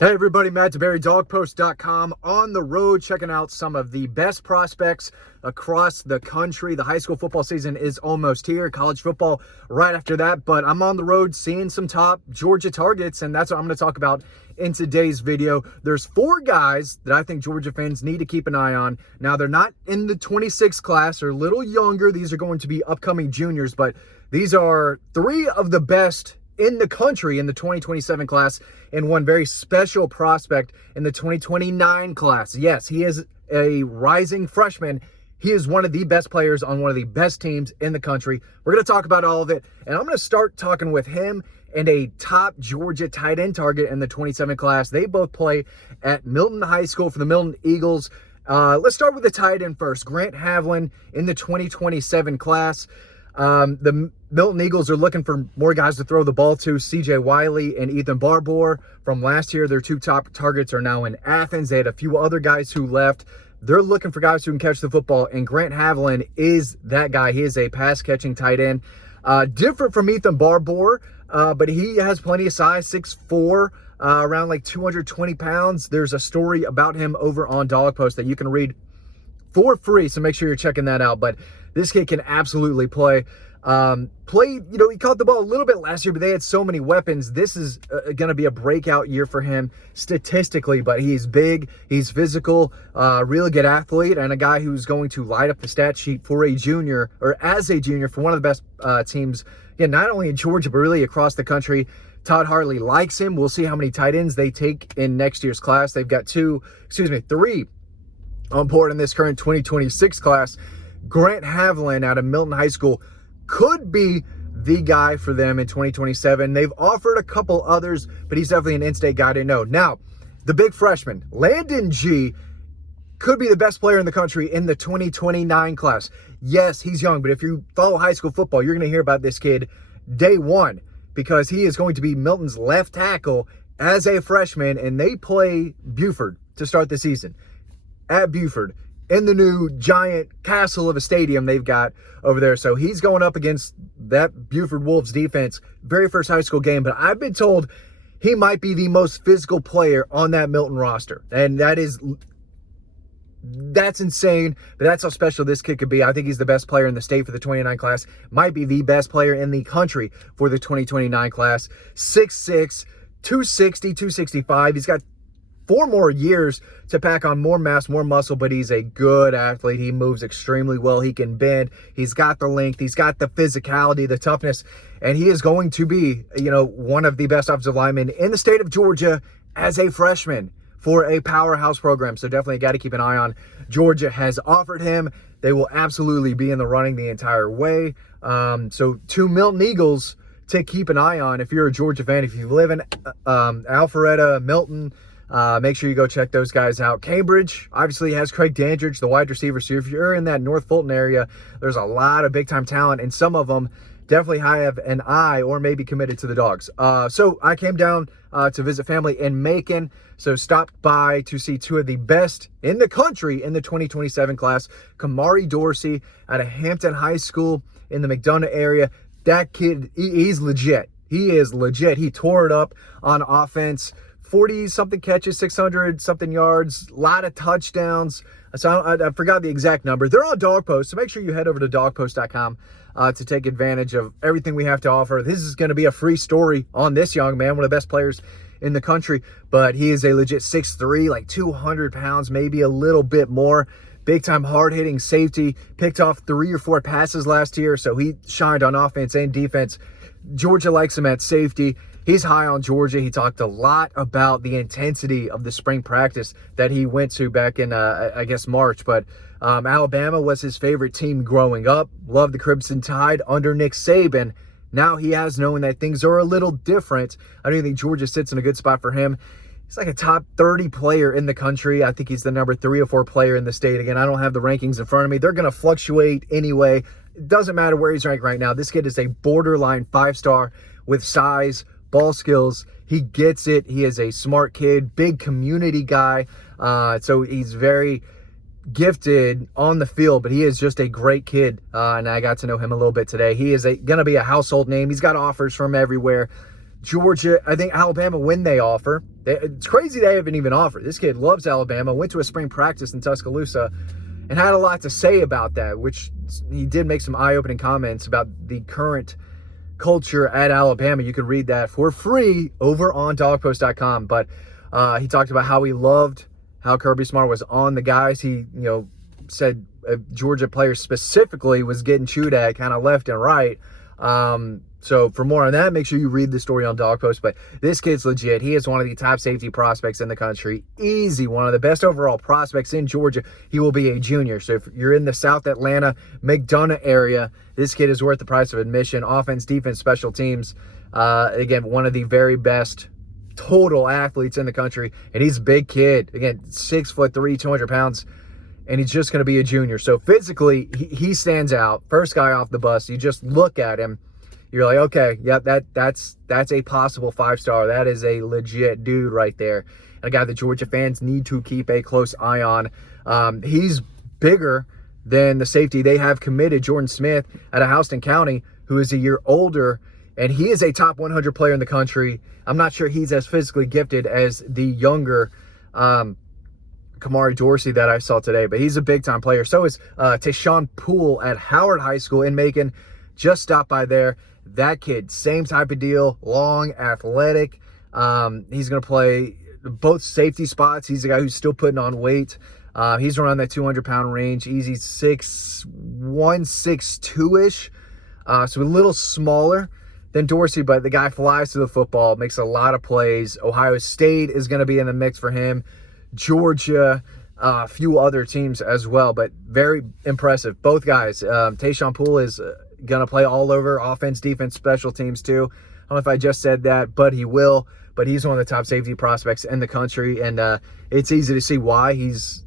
Hey everybody, Matt DeBerry, dogpost.com, on the road checking out some of the best prospects across the country. The high school football season is almost here, college football right after that, but I'm on the road seeing some top Georgia targets, and that's what I'm going to talk about in today's video. There's 4 guys that I think Georgia fans need to keep an eye on. Now, they're not in the 26 class, they're a little younger. These are going to be upcoming juniors, but these are 3 of the best in the country in the 2027 class, and one very special prospect in the 2029 class. Yes, he is a rising freshman. He is one of the best players on one of the best teams in the country. We're going to talk about all of it, and I'm going to start talking with him and a top Georgia tight end target in the 27 class. They both play at Milton High School for the Milton Eagles. Let's start with the tight end first. Grant Havlin in the 2027 class. The Milton Eagles are looking for more guys to throw the ball to. CJ Wiley and Ethan Barbour from last year, their 2 top targets, are now in Athens. They had a few other guys who left. They're looking for guys who can catch the football, and Grant Havlin is that guy. He is a pass-catching tight end. Different from Ethan Barbour, but he has plenty of size, 6'4", around like 220 pounds. There's a story about him over on Dawg Post that you can read for free, so make sure you're checking that out. But this kid can absolutely play. He caught the ball a little bit last year, but they had so many weapons. This is going to be a breakout year for him statistically, but he's big, he's physical, really good athlete, and a guy who's going to light up the stat sheet for a junior, or as a junior, for one of the best teams, again, not only in Georgia, but really across the country. Todd Hartley likes him. We'll see how many tight ends they take in next year's class. They've got 3 on board in this current 2026 class. Grant Havlin out of Milton High School could be the guy for them in 2027. They've offered a couple others, but he's definitely an in-state guy to know. Now, the big freshman, Landon G, could be the best player in the country in the 2029 class. Yes, he's young, but if you follow high school football, you're going to hear about this kid day one, because he is going to be Milton's left tackle as a freshman, and they play Buford to start the season. At Buford, in the new giant castle of a stadium they've got over there. So he's going up against that Buford Wolves defense, very first high school game. But I've been told he might be the most physical player on that Milton roster. And that's insane, but that's how special this kid could be. I think he's the best player in the state for the 29 class. Might be the best player in the country for the 2029 class. 6'6", 260, 265. He's got 4 more years to pack on more mass, more muscle, but he's a good athlete. He moves extremely well. He can bend. He's got the length. He's got the physicality, the toughness, and he is going to be, one of the best offensive linemen in the state of Georgia as a freshman for a powerhouse program. So definitely got to keep an eye on. Georgia has offered him. They will absolutely be in the running the entire way. So 2 Milton Eagles to keep an eye on if you're a Georgia fan. If you live in Alpharetta, Milton, make sure you go check those guys out. Cambridge obviously has Craig Dandridge, the wide receiver. So if you're in that North Fulton area, there's a lot of big-time talent, and some of them definitely have an eye or maybe committed to the Dogs. So I came down to visit family in Macon, so stopped by to see 2 of the best in the country in the 2027 class. Kamari Dorsey out of Hampton High School in the McDonough area. That kid, he's legit. He is legit. He tore it up on offense. 40-something catches, 600-something yards, a lot of touchdowns. So I forgot the exact number. They're on Dawg Post, so make sure you head over to dogpost.com to take advantage of everything we have to offer. This is going to be a free story on this young man, one of the best players in the country, but he is a legit 6'3", like 200 pounds, maybe a little bit more. Big-time hard-hitting safety. Picked off 3 or 4 passes last year, so he shined on offense and defense. Georgia likes him at safety. He's high on Georgia. He talked a lot about the intensity of the spring practice that he went to back in, March. But Alabama was his favorite team growing up. Loved the Crimson Tide under Nick Saban. Now he has known that things are a little different. I don't think Georgia sits in a good spot for him. He's like a top 30 player in the country. I think he's the number 3 or 4 player in the state. Again, I don't have the rankings in front of me. They're going to fluctuate anyway. It doesn't matter where he's ranked right now. This kid is a borderline 5-star with size, ball skills. He gets it. He is a smart kid, big community guy. So he's very gifted on the field, but he is just a great kid. And I got to know him a little bit today. He is going to be a household name. He's got offers from everywhere. Georgia, I think Alabama, when they offer, it's crazy they haven't even offered. This kid loves Alabama, went to a spring practice in Tuscaloosa, and had a lot to say about that, which he did make some eye-opening comments about the current culture at Alabama. You can read that for free over on dawgpost.com. But he talked about how he loved how Kirby Smart was on the guys. He, said a Georgia player specifically was getting chewed at kind of left and right. So for more on that, make sure you read the story on Dawg Post. But this kid's legit. He is one of the top safety prospects in the country. Easy, one of the best overall prospects in Georgia. He will be a junior. So if you're in the South Atlanta, McDonough area, this kid is worth the price of admission. Offense, defense, special teams. Again, one of the very best total athletes in the country. And he's a big kid. Again, 6'3", 200 pounds. And he's just going to be a junior. So physically, he stands out. First guy off the bus. You just look at him. You're like, okay, yep, that's a possible 5-star. That is a legit dude right there. And a guy that Georgia fans need to keep a close eye on. He's bigger than the safety they have committed, Jordan Smith, out of Houston County, who is a year older. And he is a top 100 player in the country. I'm not sure he's as physically gifted as the younger Kamari Dorsey that I saw today. But he's a big-time player. So is Tashawn Poole at Howard High School in Macon. Just stopped by there. That kid, same type of deal, long, athletic. He's going to play both safety spots. He's a guy who's still putting on weight. He's around that 200-pound range. Easy 6'1", 6'2"-ish. So a little smaller than Dorsey, but the guy flies to the football, makes a lot of plays. Ohio State is going to be in the mix for him. Georgia, a few other teams as well, but very impressive. Both guys. Tashawn Poole is going to play all over, offense, defense, special teams too. I don't know if I just said that, but he will. But he's one of the top safety prospects in the country, and it's easy to see why. He's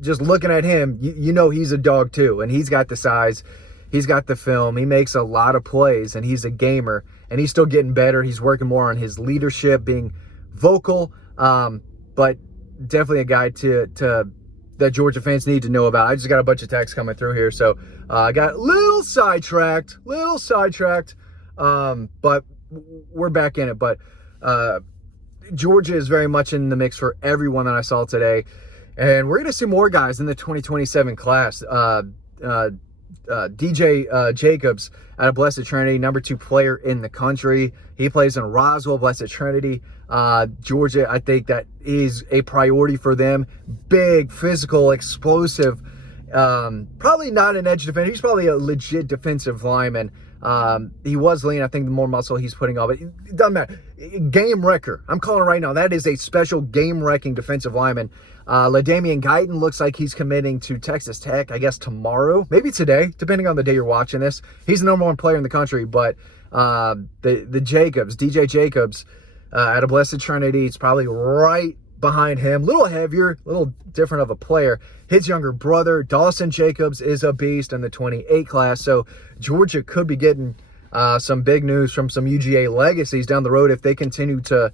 just looking at him, you know he's a dog too, and he's got the size. He's got the film. He makes a lot of plays, and he's a gamer, and he's still getting better. He's working more on his leadership, being vocal, but definitely a guy that Georgia fans need to know about. I just got a bunch of texts coming through here, so I got a little sidetracked, but we're back in it. But Georgia is very much in the mix for everyone that I saw today, and we're going to see more guys in the 2027 class. DJ Jacobs out of Blessed Trinity, number 2 player in the country. He plays in Roswell, Blessed Trinity. Georgia, I think that is a priority for them. Big, physical, explosive. Probably not an edge defender. He's probably a legit defensive lineman. He was lean. I think the more muscle he's putting on, but it doesn't matter. Game wrecker. I'm calling it right now. That is a special game-wrecking defensive lineman. LaDamian Guyton looks like he's committing to Texas Tech, I guess tomorrow, maybe today, depending on the day you're watching this. He's the number 1 player in the country, but the Jacobs, DJ Jacobs, out of Blessed Trinity, it's probably right behind him. A little heavier, a little different of a player. His younger brother, Dawson Jacobs, is a beast in the 28 class. So Georgia could be getting some big news from some UGA legacies down the road if they continue to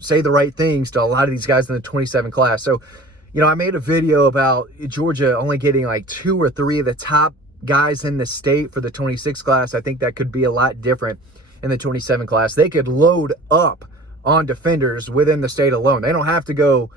say the right things to a lot of these guys in the 27 class. So, I made a video about Georgia only getting like 2 or 3 of the top guys in the state for the 26 class. I think that could be a lot different in the 27 class. They could load up on defenders within the state alone. They don't have to go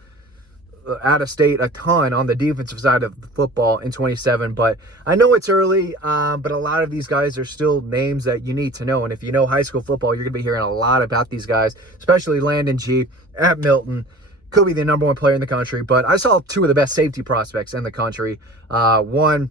out of state a ton on the defensive side of the football in 27, but I know it's early, but a lot of these guys are still names that you need to know. And if you know high school football, you're going to be hearing a lot about these guys, especially Landon G at Milton. Could be the number 1 player in the country, but I saw 2 of the best safety prospects in the country. One,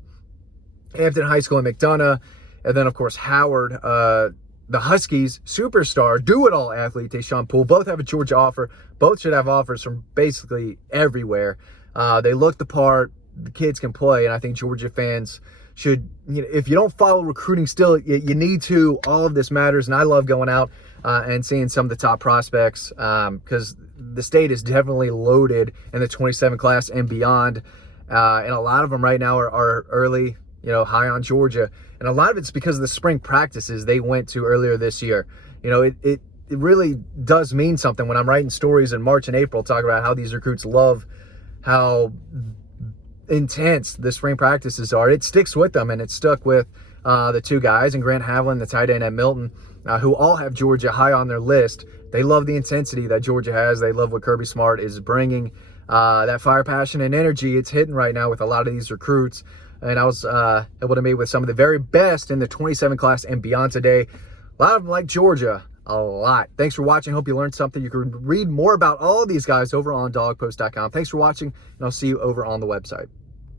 Hampton High School in McDonough, and then, of course, Howard. The Huskies superstar, do-it-all athlete, Tashawn Poole. Both have a Georgia offer. Both should have offers from basically everywhere. They look the part. The kids can play, and I think Georgia fans should, if you don't follow recruiting still, you need to. All of this matters, and I love going out and seeing some of the top prospects because the state is definitely loaded in the 27 class and beyond, and a lot of them right now are early, high on Georgia. And a lot of it's because of the spring practices they went to earlier this year. It really does mean something when I'm writing stories in March and April talking about how these recruits love how intense the spring practices are. It sticks with them, and it stuck with the two guys, and Grant Havlin, the tight end at Milton, who all have Georgia high on their list. They love the intensity that Georgia has. They love what Kirby Smart is bringing. That fire, passion, and energy, it's hitting right now with a lot of these recruits. And I was able to meet with some of the very best in the 27 class and beyond today. A lot of them like Georgia a lot. Thanks for watching. Hope you learned something. You can read more about all these guys over on dawgpost.com. Thanks for watching, and I'll see you over on the website.